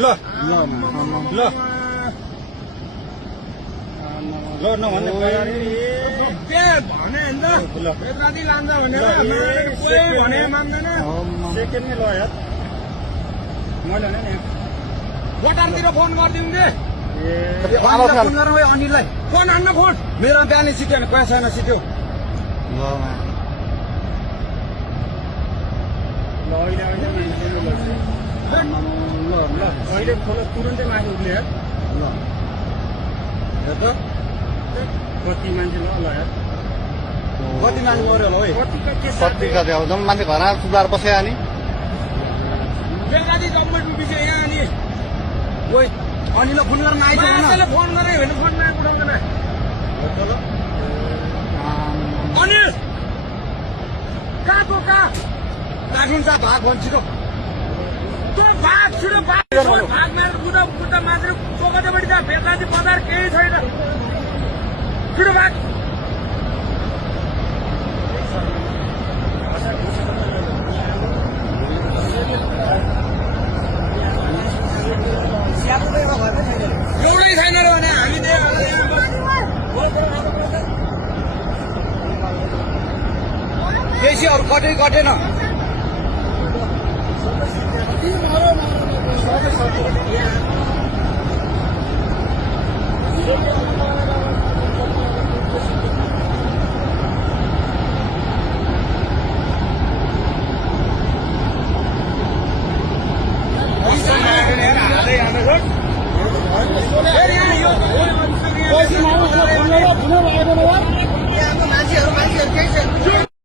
ल ल ल नभन्ने के भने होइन बेत्रादी लान्छ भनेर भने मान्दैन सेकेन्ड नै ल यार मैले भने नि बटारतिर फोन गरिदिउँ दे फोन गरौँ है अनिललाई फोन हान्न फोन मेरो बिहानै सिट्यो भने कोही छैन सिट्यो ल अहिले अहिले खोल तुरन्तै माथि उठ्ने यार ल हेर त कति मान्छे ल यार कति मान्छे मऱ्यो होला है कति कति अब जम्मा मान्छे घरमा सुधार बस्यो अनि बेत्रादी गभर्मेन्टको विषय यहाँ अनि ओइ अनिललाई फोन गर्न आइज मान्छेले फोन गरे भने फोन उठाउँदैन अनिल कहाँको कहाँ काठुन चा भाग भन्छ छिटो तो भाग छिटो भाग मारेर बुद्ध मात्र चोकटेपट्टि त बेत्रादी बजार केही छैन छिटो भाग एउटै छैन र भने हामी बेसी अरू कटै कटेन